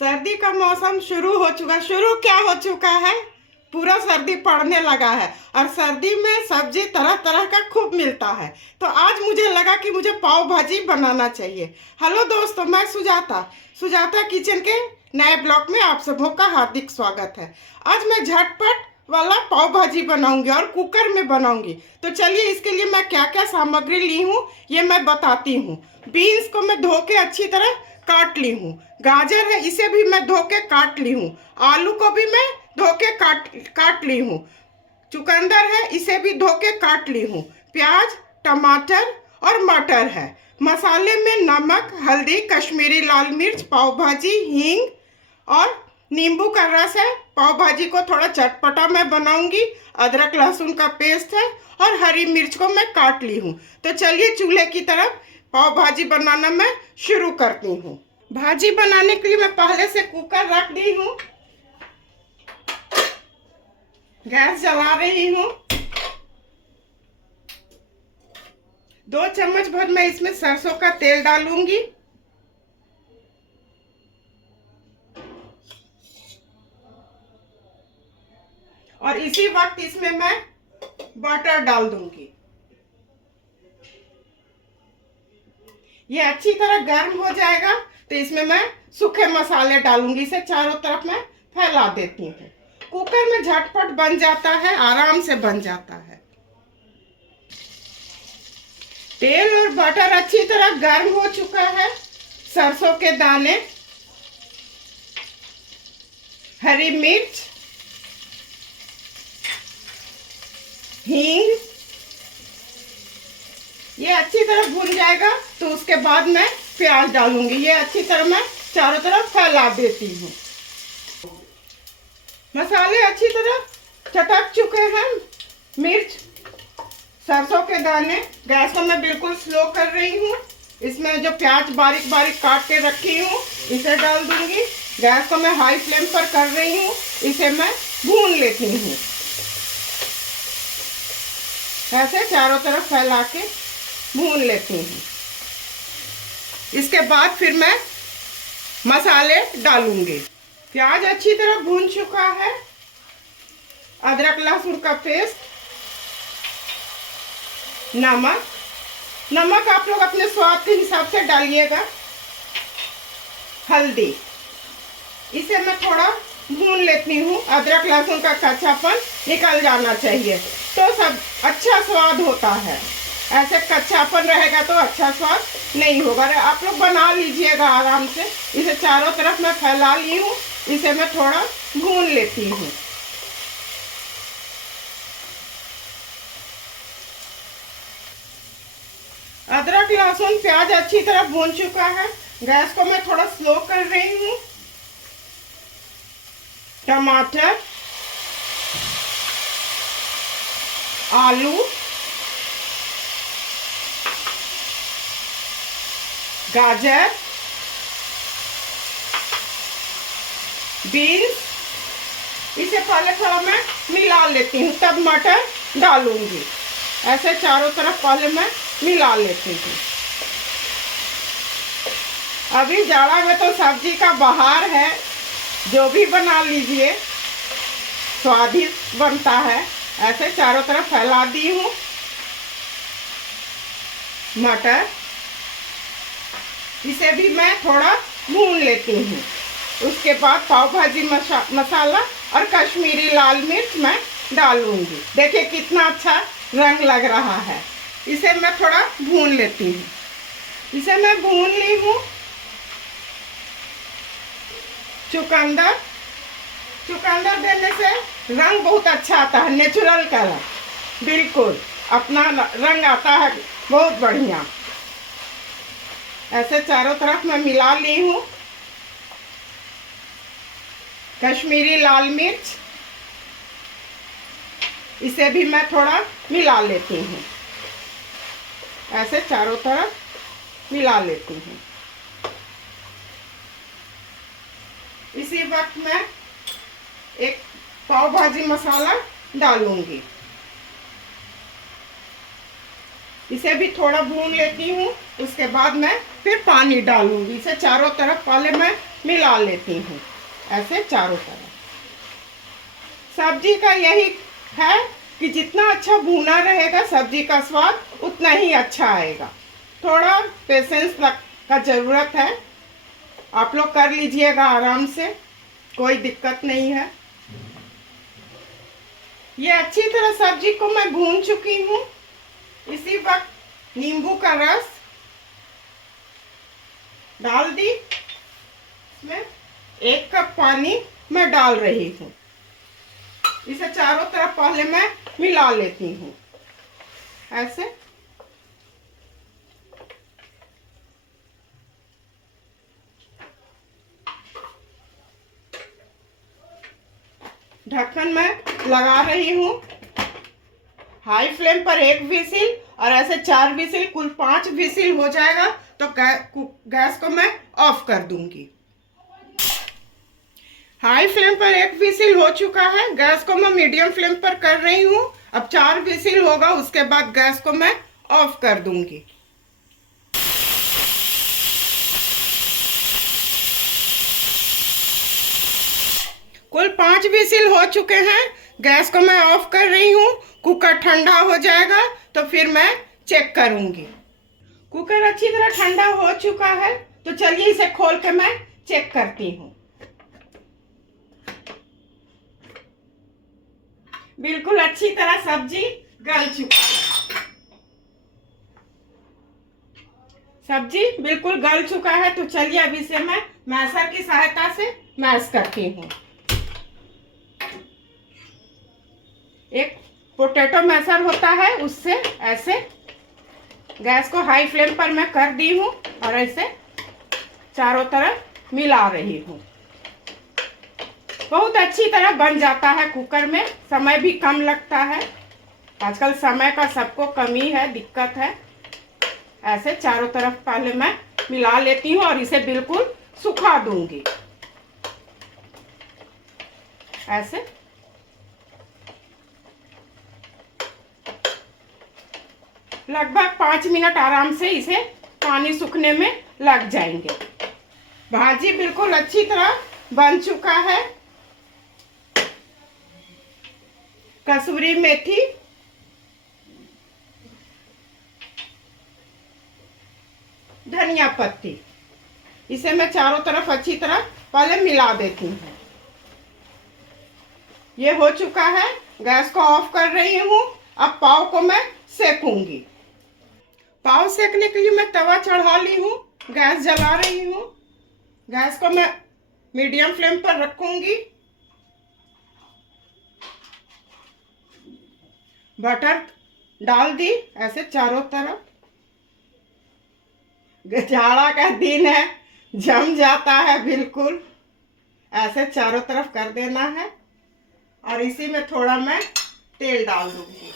सर्दी का मौसम शुरू क्या हो चुका है। पूरा सर्दी पड़ने लगा है और सर्दी में सब्जी तरह तरह का खूब मिलता है। तो आज मुझे लगा कि मुझे पाव भाजी बनाना चाहिए। हेलो दोस्तों, मैं सुजाता सुजाता किचन के नए ब्लॉग में आप सबों का हार्दिक स्वागत है। आज मैं झटपट वाला पाव भाजी बनाऊंगी और कुकर में बनाऊंगी। तो चलिए, इसके लिए मैं क्या क्या सामग्री ली हूँ ये मैं बताती हूँ। बीन्स को मैं धो के अच्छी तरह काट ली हूँ। गाजर है, इसे भी मैं धो के काट ली हूँ। आलू को भी मैं धो के काट ली हूँ। चुकंदर है, इसे भी धो के काट ली हूँ। प्याज, टमाटर और मटर है। मसाले में नमक, हल्दी, कश्मीरी लाल मिर्च, पाव भाजी, हींग और नींबू का रस है। पाव भाजी को थोड़ा चटपटा मैं बनाऊंगी। अदरक लहसुन का पेस्ट है और हरी मिर्च को मैं काट ली हूँ। तो चलिए, चूल्हे की तरफ पाव भाजी बनाना मैं शुरू करती हूँ। भाजी बनाने के लिए मैं पहले से कुकर रख दी हूँ। गैस जला रही हूँ। 2 चम्मच भर मैं इसमें सरसों का तेल डालूंगी। और इसी वक्त इसमें मैं बटर डाल दूंगी। ये अच्छी तरह गर्म हो जाएगा तो इसमें मैं सूखे मसाले डालूंगी। इसे चारों तरफ मैं फैला देती हूँ। कुकर में झटपट बन जाता है, आराम से बन जाता है। तेल और बटर अच्छी तरह गर्म हो चुका है। सरसों के दाने, हरी मिर्च, हींग, ये अच्छी तरह भून जाएगा तो उसके बाद मैं प्याज डालूंगी। ये अच्छी तरह मैं चारों तरफ फैला देती हूँ। मसाले अच्छी तरह चटक चुके हैं। मिर्च, सरसों के दाने, गैस को मैं बिल्कुल स्लो कर रही हूँ। इसमें जो प्याज बारीक बारीक काट के रखी हूँ इसे डाल दूंगी। गैस को मैं हाई फ्लेम पर कर रही हूँ। इसे मैं भून लेती हूँ। ऐसे चारों तरफ फैला के भून लेती हूँ। इसके बाद फिर मैं मसाले डालूंगी। प्याज अच्छी तरह भून चुका है। अदरक लहसुन का पेस्ट, नमक आप लोग अपने स्वाद के हिसाब से डालिएगा। हल्दी, इसे मैं थोड़ा भून लेती हूँ। अदरक लहसुन का कच्चापन निकल जाना चाहिए तो सब अच्छा स्वाद होता है। ऐसे कच्चापन रहेगा तो अच्छा स्वाद नहीं होगा। आप लोग बना लीजिएगा आराम से। इसे चारों तरफ मैं फैला ली हूँ। इसे मैं थोड़ा भून लेती हूँ। अदरक लहसुन प्याज अच्छी तरह भून चुका है। गैस को मैं थोड़ा स्लो कर रही हूँ। टमाटर, आलू, गाजर, बीन्स, इसे पहले थोड़ा मैं मिला लेती हूँ, तब मटर डालूंगी। ऐसे चारों तरफ पहले मैं मिला लेती हूँ। अभी जाड़ा में तो सब्जी का बहार है। जो भी बना लीजिए, स्वादिष्ट बनता है। ऐसे चारों तरफ फैला दी हूँ। मटर, इसे भी मैं थोड़ा भून लेती हूँ। उसके बाद पाव भाजी मसाला और कश्मीरी लाल मिर्च मैं डालूंगी। देखिए कितना अच्छा रंग लग रहा है। इसे मैं थोड़ा भून लेती हूँ। इसे मैं भून ली हूँ। चुकंदर देने से रंग बहुत अच्छा आता है। नेचुरल कलर, बिल्कुल अपना रंग आता है, बहुत बढ़िया। ऐसे चारों तरफ मैं मिला ली हूँ। कश्मीरी लाल मिर्च, इसे भी मैं थोड़ा मिला लेती हूँ। ऐसे चारों तरफ मिला लेती हूँ। इसी वक्त मैं एक पाव भाजी मसाला डालूंगी। इसे भी थोड़ा भून लेती हूँ। उसके बाद मैं फिर पानी डालूंगी। इसे चारों तरफ पहले मैं मिला लेती हूँ ऐसे चारों तरफ। सब्जी का यही है कि जितना अच्छा भुना रहेगा सब्जी का स्वाद उतना ही अच्छा आएगा। थोड़ा पेशेंस का ज़रूरत है, आप लोग कर लीजिएगा आराम से, कोई दिक्कत नहीं है। ये अच्छी तरह सब्जी को मैं भून चुकी हूँ। इसी वक्त नींबू का रस डाल दी, इसमें 1 कप पानी मैं डाल रही हूँ। इसे चारों तरफ पहले मैं मिला लेती हूँ ऐसे। ढक्कन मैं लगा रही हूँ। हाई फ्लेम पर 1 विसिल और ऐसे 4 विसिल, कुल 5 विसिल हो जाएगा तो गैस को मैं ऑफ कर दूंगी। हाई फ्लेम पर 1 विसिल हो चुका है, गैस को मैं मीडियम फ्लेम पर कर रही हूँ। अब 4 विसिल होगा, उसके बाद गैस को मैं ऑफ कर दूंगी। कुल 5 विसिल हो चुके हैं, गैस को मैं ऑफ कर रही हूँ। कुकर ठंडा हो जाएगा तो फिर मैं चेक करूंगी। कुकर अच्छी तरह ठंडा हो चुका है, तो चलिए इसे खोल के मैं चेक करती हूँ। बिल्कुल अच्छी तरह सब्जी गल चुकी है। सब्जी बिल्कुल गल चुका है, तो चलिए अब इसे मैं मैशर की सहायता से मैश करती हूँ। एक पोटैटो मैशर होता है, उससे ऐसे गैस को हाई फ्लेम पर मैं कर दी हूँ और ऐसे चारों तरफ मिला रही हूँ। बहुत अच्छी तरह बन जाता है कुकर में, समय भी कम लगता है। आजकल समय का सबको कमी है, दिक्कत है। ऐसे चारों तरफ पहले मैं मिला लेती हूँ और इसे बिल्कुल सुखा दूंगी ऐसे। लगभग 5 मिनट आराम से इसे पानी सूखने में लग जाएंगे। भाजी बिल्कुल अच्छी तरह बन चुका है। कसूरी मेथी, धनिया पत्ती, इसे मैं चारों तरफ अच्छी तरह पहले मिला देती हूँ। ये हो चुका है, गैस को ऑफ कर रही हूँ। अब पाव को मैं सेकूंगी। पाव सेकने के लिए मैं तवा चढ़ा ली हूँ, गैस जला रही हूँ। गैस को मैं मीडियम फ्लेम पर रखूंगी। बटर डाल दी ऐसे चारों तरफ। जाड़ा का दिन है, जम जाता है बिल्कुल, ऐसे चारों तरफ कर देना है। और इसी में थोड़ा मैं तेल डाल दूंगी।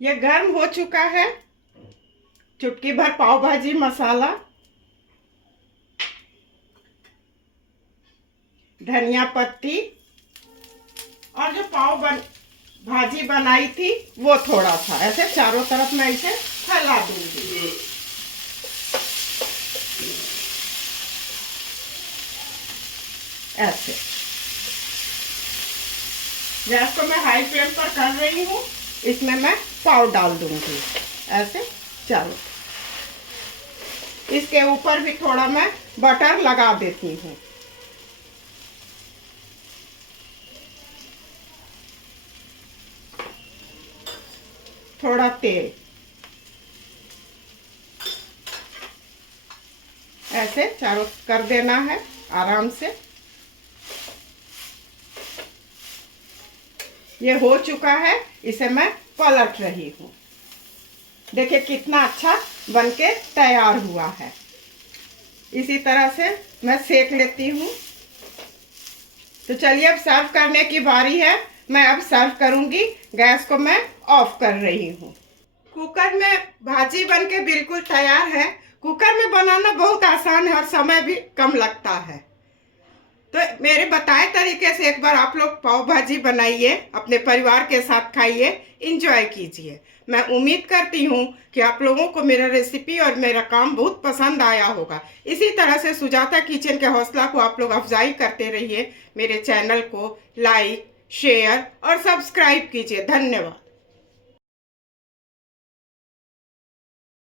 ये गर्म हो चुका है। चुटकी भर पाव भाजी मसाला, धनिया पत्ती और जो भाजी बनाई थी वो थोड़ा सा ऐसे चारों तरफ मैं इसे फैला दूंगी। ऐसे गैस को मैं हाई फ्लेम पर कर रही हूँ। इसमें मैं पाव डाल दूंगी ऐसे चारों। इसके ऊपर भी थोड़ा मैं बटर लगा देती हूँ। थोड़ा तेल, ऐसे चारों कर देना है आराम से। ये हो चुका है, इसे मैं पलट रही हूँ। देखिए कितना अच्छा बनके तैयार हुआ है। इसी तरह से मैं सेक लेती हूँ। तो चलिए अब सर्व करने की बारी है। मैं अब सर्व करूँगी। गैस को मैं ऑफ कर रही हूँ। कुकर में भाजी बनके बिल्कुल तैयार है। कुकर में बनाना बहुत आसान है और समय भी कम लगता है। तो मेरे बताए तरीके से एक बार आप लोग पाव भाजी बनाइए, अपने परिवार के साथ खाइए, इंजॉय कीजिए। मैं उम्मीद करती हूँ कि आप लोगों को मेरा रेसिपी और मेरा काम बहुत पसंद आया होगा। इसी तरह से सुजाता किचन के हौसला को आप लोग अफजाई करते रहिए। मेरे चैनल को लाइक, शेयर और सब्सक्राइब कीजिए। धन्यवाद।